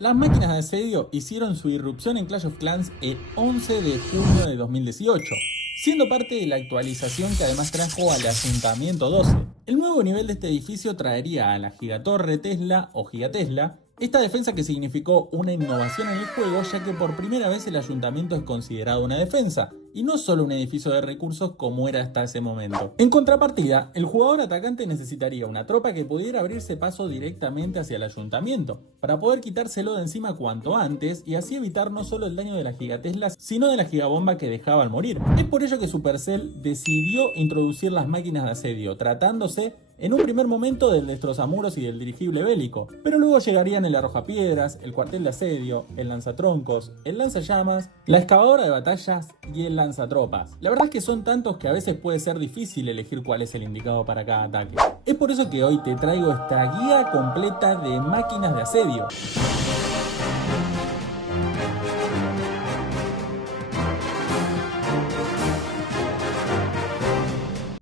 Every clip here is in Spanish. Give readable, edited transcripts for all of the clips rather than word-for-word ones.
Las máquinas de asedio hicieron su irrupción en Clash of Clans el 11 de junio de 2018, siendo parte de la actualización que además trajo al Ayuntamiento 12. El nuevo nivel de este edificio traería a la Gigatorre Tesla o Gigatesla, esta defensa que significó una innovación en el juego, ya que por primera vez el ayuntamiento es considerado una defensa, y no solo un edificio de recursos como era hasta ese momento. En contrapartida, el jugador atacante necesitaría una tropa que pudiera abrirse paso directamente hacia el ayuntamiento, para poder quitárselo de encima cuanto antes y así evitar no solo el daño de la Gigatesla, sino de la gigabomba que dejaba al morir. Es por ello que Supercell decidió introducir las máquinas de asedio, tratándose en un primer momento del destrozamuros y del dirigible bélico, pero luego llegarían el arrojapiedras, el cuartel de asedio, el lanzatroncos, el lanzallamas, la excavadora de batallas y el lanzatropas. La verdad es que son tantos que a veces puede ser difícil elegir cuál es el indicado para cada ataque. Es por eso que hoy te traigo esta guía completa de máquinas de asedio.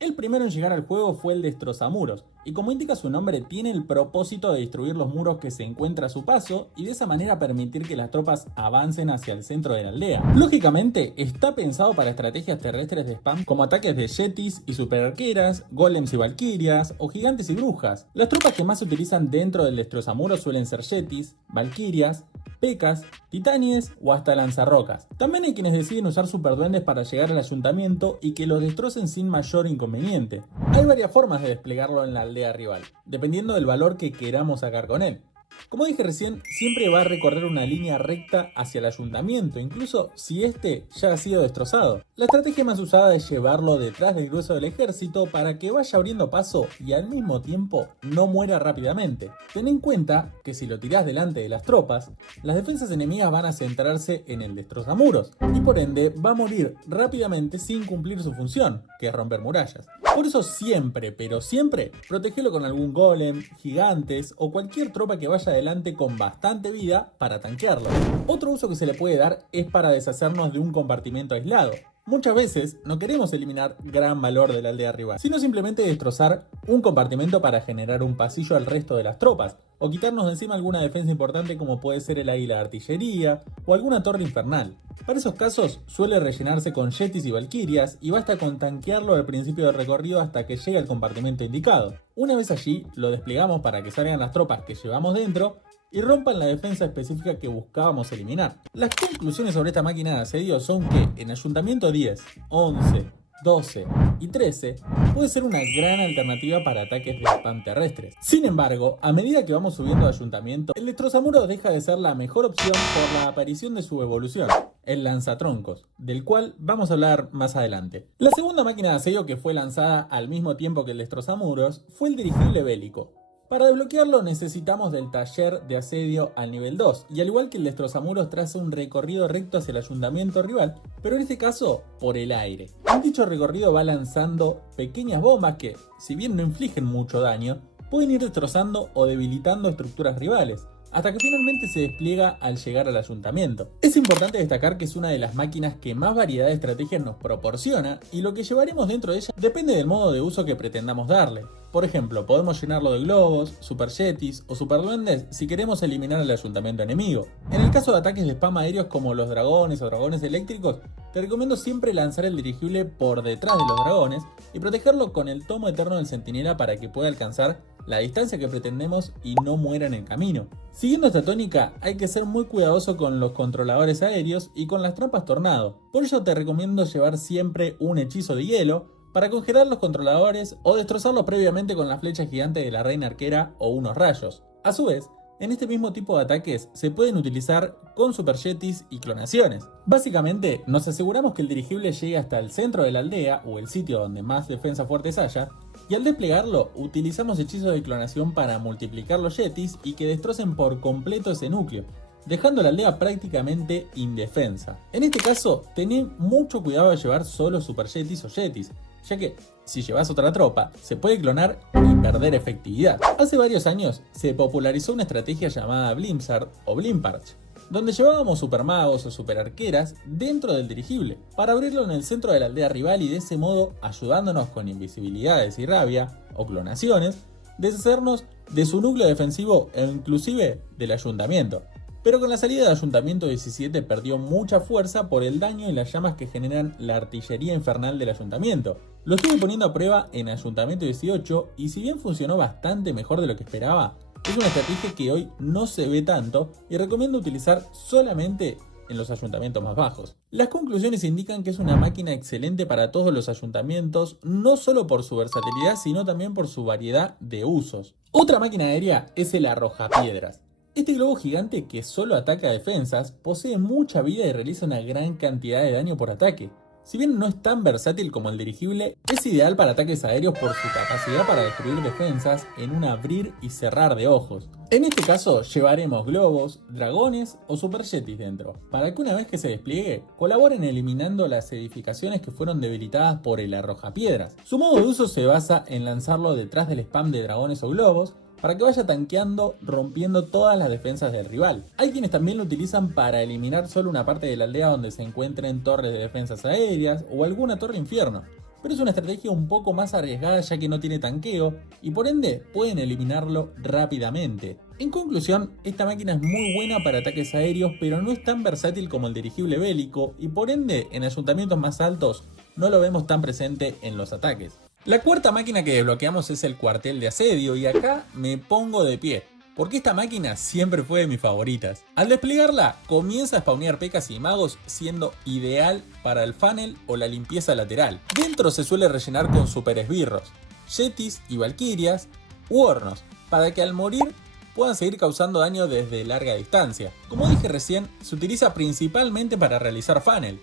El primero en llegar al juego fue el destrozamuros, y como indica su nombre, tiene el propósito de destruir los muros que se encuentra a su paso y de esa manera permitir que las tropas avancen hacia el centro de la aldea. Lógicamente, está pensado para estrategias terrestres de spam como ataques de yetis y superarqueras, golems y valquirias o gigantes y brujas. Las tropas que más se utilizan dentro del destrozamuros suelen ser yetis, valquirias, pecas, titanies o hasta lanzarrocas. También hay quienes deciden usar superduendes para llegar al ayuntamiento y que los destrocen sin mayor inconveniente. Hay varias formas de desplegarlo en la aldea rival, dependiendo del valor que queramos sacar con él. Como dije recién, siempre va a recorrer una línea recta hacia el ayuntamiento, incluso si este ya ha sido destrozado. La estrategia más usada es llevarlo detrás del grueso del ejército para que vaya abriendo paso y al mismo tiempo no muera rápidamente. Ten en cuenta que si lo tirás delante de las tropas, las defensas enemigas van a centrarse en el destrozamuros y por ende va a morir rápidamente sin cumplir su función, que es romper murallas. Por eso siempre, pero siempre, protegelo con algún golem, gigantes o cualquier tropa que vaya adelante con bastante vida para tanquearlo. Otro uso que se le puede dar es para deshacernos de un compartimento aislado. Muchas veces no queremos eliminar gran valor de la aldea rival, sino simplemente destrozar un compartimento para generar un pasillo al resto de las tropas, o quitarnos de encima alguna defensa importante como puede ser el águila de artillería o alguna torre infernal. Para esos casos suele rellenarse con yetis y valquirias y basta con tanquearlo al principio del recorrido hasta que llegue al compartimento indicado. Una vez allí, lo desplegamos para que salgan las tropas que llevamos dentro y rompan la defensa específica que buscábamos eliminar. Las conclusiones sobre esta máquina de asedio son que en Ayuntamiento 10, 11, 12 y 13 puede ser una gran alternativa para ataques de spam terrestres. Sin embargo, a medida que vamos subiendo de Ayuntamiento, el destrozamuros deja de ser la mejor opción por la aparición de su evolución, el lanzatroncos, del cual vamos a hablar más adelante. La segunda máquina de asedio que fue lanzada al mismo tiempo que el destrozamuros fue el dirigible bélico. Para desbloquearlo necesitamos del taller de asedio al nivel 2, y al igual que el destrozamuros traza un recorrido recto hacia el ayuntamiento rival, pero en este caso por el aire. En dicho recorrido va lanzando pequeñas bombas que, si bien no infligen mucho daño, pueden ir destrozando o debilitando estructuras rivales, hasta que finalmente se despliega al llegar al ayuntamiento. Es importante destacar que es una de las máquinas que más variedad de estrategias nos proporciona y lo que llevaremos dentro de ella depende del modo de uso que pretendamos darle. Por ejemplo, podemos llenarlo de globos, super yetis o super duendes si queremos eliminar al ayuntamiento enemigo. En el caso de ataques de spam aéreos como los dragones o dragones eléctricos, te recomiendo siempre lanzar el dirigible por detrás de los dragones y protegerlo con el tomo eterno del centinela para que pueda alcanzar la distancia que pretendemos y no muera en el camino. Siguiendo esta tónica, hay que ser muy cuidadoso con los controladores aéreos y con las trampas tornado. Por ello te recomiendo llevar siempre un hechizo de hielo para congelar los controladores o destrozarlos previamente con la flecha gigante de la reina arquera o unos rayos. A su vez, en este mismo tipo de ataques se pueden utilizar con super yetis y clonaciones. Básicamente, nos aseguramos que el dirigible llegue hasta el centro de la aldea o el sitio donde más defensas fuertes haya, y al desplegarlo utilizamos hechizos de clonación para multiplicar los yetis y que destrocen por completo ese núcleo, dejando la aldea prácticamente indefensa. En este caso, tened mucho cuidado de llevar solo super yetis o yetis, ya que si llevas otra tropa, se puede clonar y perder efectividad. Hace varios años se popularizó una estrategia llamada Blimpsard o Blimparch, donde llevábamos supermagos o superarqueras dentro del dirigible, para abrirlo en el centro de la aldea rival y de ese modo, ayudándonos con invisibilidades y rabia o clonaciones, deshacernos de su núcleo defensivo e inclusive del ayuntamiento. Pero con la salida de Ayuntamiento 17 perdió mucha fuerza por el daño y las llamas que generan la artillería infernal del Ayuntamiento. Lo estuve poniendo a prueba en Ayuntamiento 18 y si bien funcionó bastante mejor de lo que esperaba, es una estrategia que hoy no se ve tanto y recomiendo utilizar solamente en los ayuntamientos más bajos. Las conclusiones indican que es una máquina excelente para todos los ayuntamientos, no solo por su versatilidad, sino también por su variedad de usos. Otra máquina aérea es el arrojapiedras. Este globo gigante que solo ataca defensas, posee mucha vida y realiza una gran cantidad de daño por ataque. Si bien no es tan versátil como el dirigible, es ideal para ataques aéreos por su capacidad para destruir defensas en un abrir y cerrar de ojos. En este caso llevaremos globos, dragones o super yetis dentro, para que una vez que se despliegue, colaboren eliminando las edificaciones que fueron debilitadas por el arrojapiedras. Su modo de uso se basa en lanzarlo detrás del spam de dragones o globos, para que vaya tanqueando, rompiendo todas las defensas del rival. Hay quienes también lo utilizan para eliminar solo una parte de la aldea donde se encuentren torres de defensas aéreas o alguna torre infierno. Pero es una estrategia un poco más arriesgada ya que no tiene tanqueo y por ende pueden eliminarlo rápidamente. En conclusión, esta máquina es muy buena para ataques aéreos pero no es tan versátil como el dirigible bélico y por ende en ayuntamientos más altos no lo vemos tan presente en los ataques. La cuarta máquina que desbloqueamos es el cuartel de asedio y acá me pongo de pie, porque esta máquina siempre fue de mis favoritas. Al desplegarla, comienza a spawnear pecas y magos siendo ideal para el funnel o la limpieza lateral. Dentro se suele rellenar con super esbirros, yetis y valquirias u hornos, para que al morir puedan seguir causando daño desde larga distancia. Como dije recién, se utiliza principalmente para realizar funnel,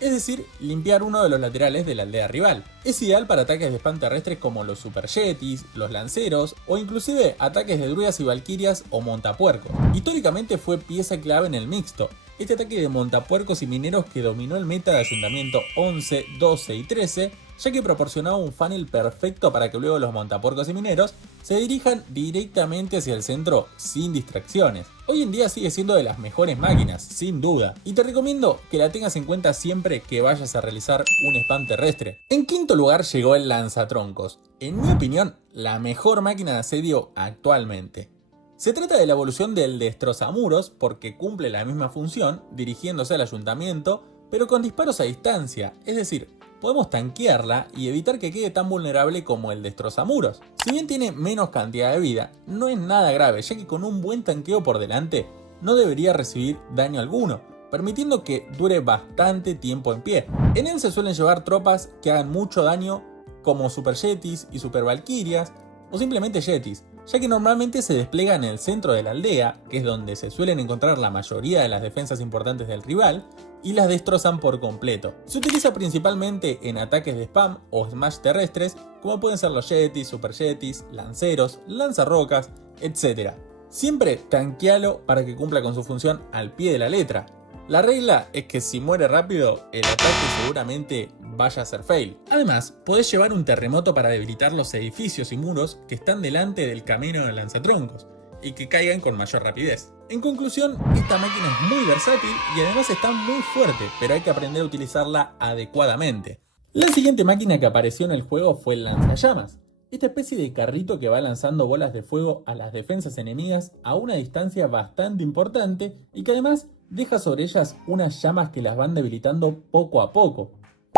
es decir, limpiar uno de los laterales de la aldea rival. Es ideal para ataques de spam terrestres como los super yetis, los lanceros o inclusive ataques de druidas y valquirias o montapuercos. Históricamente fue pieza clave en el mixto, este ataque de montapuercos y mineros que dominó el meta de Ayuntamiento 11, 12 y 13, ya que proporcionaba un funnel perfecto para que luego los montapuercos y mineros se dirijan directamente hacia el centro sin distracciones. Hoy en día sigue siendo de las mejores máquinas, sin duda, y te recomiendo que la tengas en cuenta siempre que vayas a realizar un spam terrestre. En quinto lugar llegó el lanzatroncos, en mi opinión la mejor máquina de asedio actualmente. Se trata de la evolución del destrozamuros porque cumple la misma función dirigiéndose al ayuntamiento pero con disparos a distancia, es decir, podemos tanquearla y evitar que quede tan vulnerable como el destrozamuros. Si bien tiene menos cantidad de vida, no es nada grave ya que con un buen tanqueo por delante no debería recibir daño alguno, permitiendo que dure bastante tiempo en pie. En él se suelen llevar tropas que hagan mucho daño como super yetis y super valquirias o simplemente yetis, ya que normalmente se despliegan en el centro de la aldea, que es donde se suelen encontrar la mayoría de las defensas importantes del rival, y las destrozan por completo. Se utiliza principalmente en ataques de spam o smash terrestres, como pueden ser los yetis, super yetis, lanceros, lanzarrocas, etc. Siempre tanquealo para que cumpla con su función al pie de la letra. La regla es que si muere rápido, el ataque seguramente vaya a ser fail. Además, podés llevar un terremoto para debilitar los edificios y muros que están delante del camino del lanzatroncos y que caigan con mayor rapidez. En conclusión, esta máquina es muy versátil y además está muy fuerte, pero hay que aprender a utilizarla adecuadamente. La siguiente máquina que apareció en el juego fue el lanzallamas. Esta especie de carrito que va lanzando bolas de fuego a las defensas enemigas a una distancia bastante importante y que además deja sobre ellas unas llamas que las van debilitando poco a poco.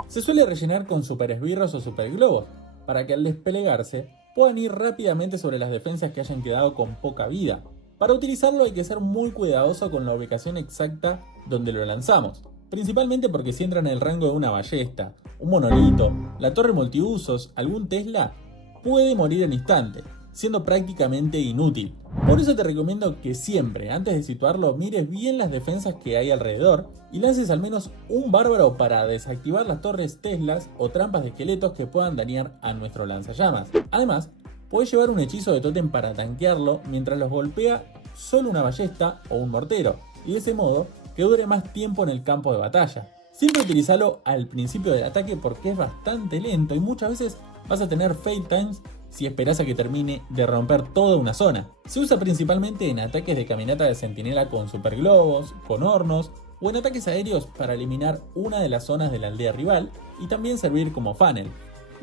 Se suele rellenar con super esbirros o super globos, para que al desplegarse puedan ir rápidamente sobre las defensas que hayan quedado con poca vida. Para utilizarlo hay que ser muy cuidadoso con la ubicación exacta donde lo lanzamos, principalmente porque si entra en el rango de una ballesta, un monolito, la torre multiusos, algún Tesla, puede morir en instante, siendo prácticamente inútil. Por eso te recomiendo que siempre, antes de situarlo, mires bien las defensas que hay alrededor y lances al menos un bárbaro para desactivar las torres Teslas o trampas de esqueletos que puedan dañar a nuestro lanzallamas. Además, podés llevar un hechizo de tótem para tanquearlo mientras los golpea solo una ballesta o un mortero, y de ese modo que dure más tiempo en el campo de batalla. Siempre utilizalo al principio del ataque porque es bastante lento y muchas veces vas a tener fail times si esperás a que termine de romper toda una zona. Se usa principalmente en ataques de caminata de centinela con super globos, con hornos o en ataques aéreos para eliminar una de las zonas de la aldea rival y también servir como funnel.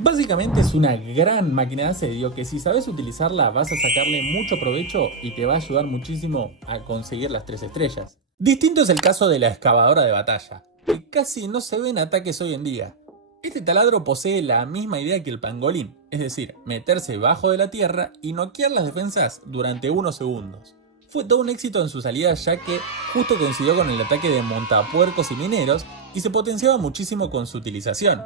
Básicamente es una gran máquina de asedio que si sabes utilizarla vas a sacarle mucho provecho y te va a ayudar muchísimo a conseguir las 3 estrellas. Distinto es el caso de la excavadora de batalla, que casi no se ve en ataques hoy en día. Este taladro posee la misma idea que el pangolín, es decir, meterse bajo de la tierra y noquear las defensas durante unos segundos. Fue todo un éxito en su salida ya que justo coincidió con el ataque de montapuercos y mineros y se potenciaba muchísimo con su utilización.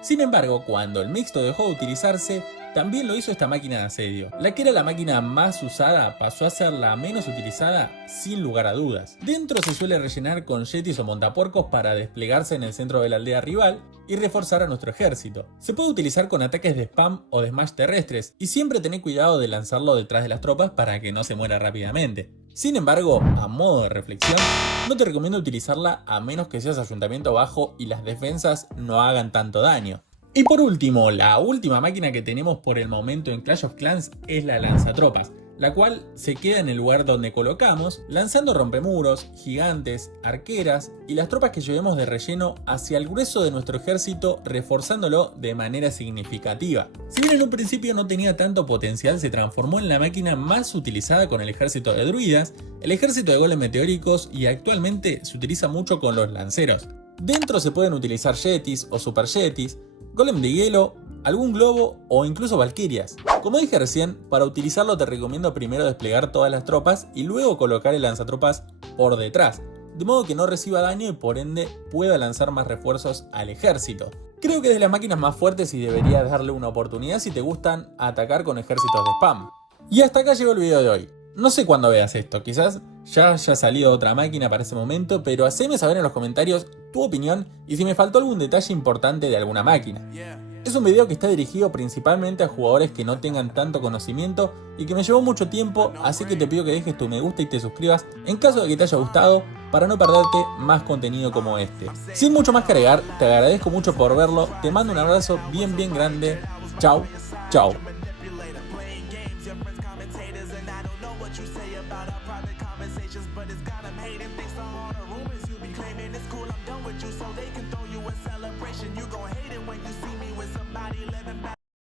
Sin embargo, cuando el mixto dejó de utilizarse, también lo hizo esta máquina de asedio. La que era la máquina más usada pasó a ser la menos utilizada sin lugar a dudas. Dentro se suele rellenar con yetis o montapuercos para desplegarse en el centro de la aldea rival y reforzar a nuestro ejército. Se puede utilizar con ataques de spam o de smash terrestres y siempre tener cuidado de lanzarlo detrás de las tropas para que no se muera rápidamente. Sin embargo, a modo de reflexión, no te recomiendo utilizarla a menos que seas ayuntamiento bajo y las defensas no hagan tanto daño. Y por último, la última máquina que tenemos por el momento en Clash of Clans es la lanzatropas, la cual se queda en el lugar donde colocamos, lanzando rompemuros, gigantes, arqueras y las tropas que llevemos de relleno hacia el grueso de nuestro ejército, reforzándolo de manera significativa. Si bien en un principio no tenía tanto potencial, se transformó en la máquina más utilizada con el ejército de druidas, el ejército de golems meteóricos y actualmente se utiliza mucho con los lanceros. Dentro se pueden utilizar yetis o super yetis, golem de hielo, algún globo o incluso valquirias. Como dije recién, para utilizarlo te recomiendo primero desplegar todas las tropas y luego colocar el lanzatropas por detrás, de modo que no reciba daño y por ende pueda lanzar más refuerzos al ejército. Creo que es de las máquinas más fuertes y deberías darle una oportunidad si te gustan atacar con ejércitos de spam. Y hasta acá llegó el video de hoy. No sé cuándo veas esto, quizás ya haya salido otra máquina para ese momento, pero haceme saber en los comentarios tu opinión y si me faltó algún detalle importante de alguna máquina. Es un video que está dirigido principalmente a jugadores que no tengan tanto conocimiento y que me llevó mucho tiempo, así que te pido que dejes tu me gusta y te suscribas en caso de que te haya gustado para no perderte más contenido como este. Sin mucho más que agregar, te agradezco mucho por verlo, te mando un abrazo bien grande, chau, chau. But it's got 'em hating, thanks to all the rumors you be claiming. It's cool, I'm done with you, so they can